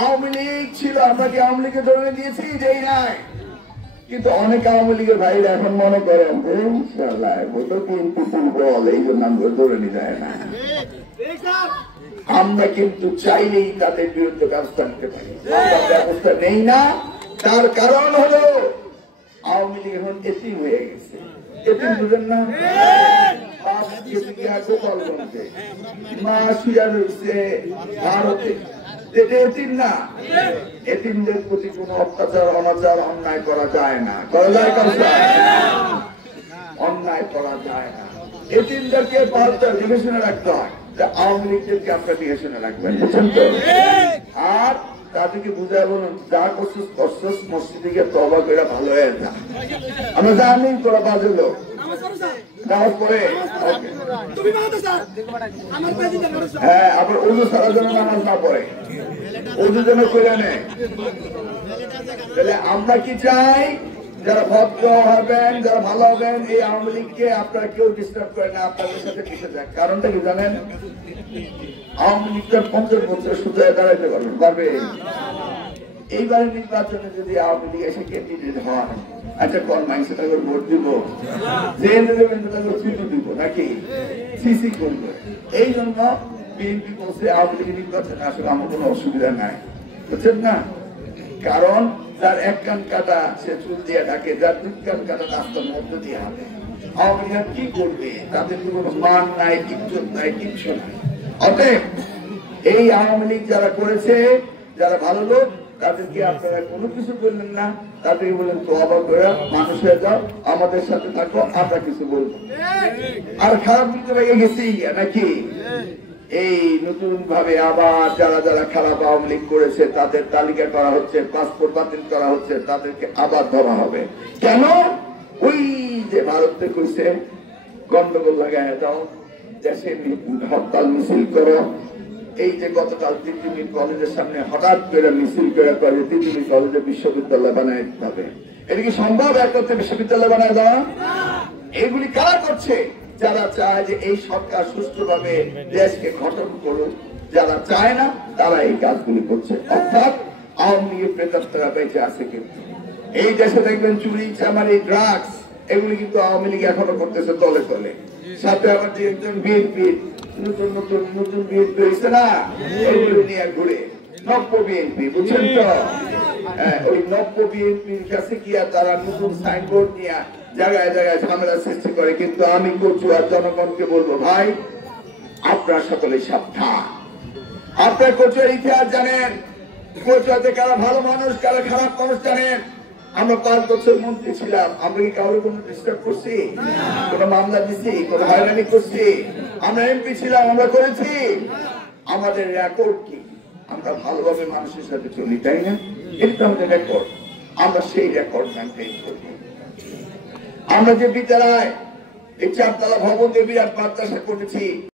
আওয়ামী লীগ ছিল, আমরা কি আওয়ামী লীগের ধরে দিয়েছি? যেই নাই। কিন্তু অনেক আওয়ামী লীগের ভাইরা এখন মনে করেন বল, এই জন্য আমরা ধরে নিয়ে যায় না। আমরা কিন্তু চাইলেই তাদের বিরুদ্ধে ব্যবস্থা নিতে পারি, ব্যবস্থা নেই না। তার কারণ হলো আওয়ামী লীগ এখন এতিম হয়ে গেছে। এতিম বুঝেন না? গোপালগঞ্জে মা শুয়া রয়েছে ভারতে, এতিম না। এতিমদের প্রতি কোন অত্যাচার, অনাচার, অন্যায় করা যায় না। করা যায়? অন্যায় করা যায় না। এতিমদেরকে দেখে শুনে রাখতে হয়। আওয়ামী লীগদেরকে আপনার দেখে শুনে রাখবেন, বুঝছেন তো? আর তাদেরকে বুঝায় বলুন, যা করছিস করছিস, মসজিদে গিয়ে তওবা করে ভালো হয়ে যা। আমরা জানি তোরা বাজে লোক, নামাজ পড়ে। হ্যাঁ, আবার উজু সারা যেন নামাজ না পড়ে, উজু যেন করে নেয়। তাহলে আমরা কি চাই? যারা ভদ্র হবেন, যারা ভালো হবেন, এই আওয়ামী লীগকে আপনারা কেউ ডিস্টার্ব করে না, আপনাদের সাথে মিশে যায়। কারণটা কি জানেন? আওয়ামী লীগটা 50 বছর সুযোগ দাঁড়াইতে পারবে। এইবারে নির্বাচনে যদি আওয়ামী লীগ এসে ক্যান্ডিডেট হন, আচ্ছা কোন মানুষ তাকে ভোট দিব, যে নেবেন তাকে ফিরু দিব নাকি সিসি করবো। এই জন্য বিএনপি বলছে আওয়ামী লীগ নির্বাচনে আসলে আমার কোনো অসুবিধা নাই, বুঝছেন না? কারণ যার এক কান কাটা সে চুল দিয়ে ডাকে, যার দুই কান কাটা রাস্তার মধ্যে দিয়ে হবে। আওয়ামী লীগ কি করবে? তাদের কোনো মান নাই, ইজ্জত নাই, কিচ্ছু নাই। অতএব এই আওয়ামী লীগ যারা করেছে, যারা ভালো লোক, তাদেরকে আপনারা কোনো কিছু বললেন না। তাদেরকে বললেন তওবা করে মানুষ হয়ে যাও, আমাদের সাথে থাকো, আমরা কিছু বলবো। আর খারাপ দিতে পেয়ে গেছি নাকি? এই নতুন ভাবে আবার যারা যারা খারাপ আওয়ামী লীগ করেছে তাদের তালিকা করা হচ্ছে, পাসপোর্ট বাতিল করা হচ্ছে, তাদেরকে আবার ধরা হবে। কেন? ওই যে ভারতে কইছে গন্ডগোল লাগায় দাও, দেশে হরতাল মিছিল করো। এই যে গতকাল তিতুমির কলেজের সামনে হঠাৎ করে মিছিল করে করে তিতুমির কলেজে বিশ্ববিদ্যালয় বানায় দিতে হবে। এটা কি সম্ভব? একত্রে বিশ্ববিদ্যালয় বানায় দেওয়া? এগুলি কারা করছে? যারা চায় যে এই সরকার সুষ্ঠুভাবে দেশকে গঠন করুক। যারা চায় না তারা এই কাজগুলি করছে। অর্থাৎ আওয়ামী লীগের প্রেতাত্মারা বেঁচে আছে। কিন্তু এই দেশে দেখবেন চুরি, চামারি, ড্রাগস, এগুলি কিন্তু আওয়ামী লীগ এখনো করতেছে তলে তলে। সাথে আবার যে একজন বিএনপি নতুন নতুন নতুন বিএনপি হয়েছে না, এগুলি নিয়ে ঘুরে নব্য বিএনপি, বুঝছেন তো? ওই নব্য বিএনপির কাছে গিয়া তারা নতুন সাইনবোর্ড নিয়ে জায়গায় জায়গায় ঝামেলা সৃষ্টি করে। কিন্তু আমি কচুয়ার জনগণকে বলবো, ভাই আপনারা সকলে সাবধান। আপনার কচুয়ার ইতিহাস জানেন, কচুয়াতে কারা ভালো মানুষ, কারা খারাপ মানুষ জানেন। আমরা 5 বছর মন্ত্রী ছিলাম, আমরা কি কাউকে কোনো ডিস্টার্ব করছি? কোনো মামলা দিচ্ছি? কোনো হয়রানি করছি? আমরা এমপি ছিলাম, আমরা করেছি। আমাদের রেকর্ড কি? আমরা ভালোভাবে মানুষের সাথে চলি, তাই না? এটা আমাদের রেকর্ড। আমরা সেই রেকর্ড মেনটেন করব। আমরা যে বিদ্যালয় এই 4 তলা ভবন দিয়ে বিরাট মাদ্রাসা করেছি,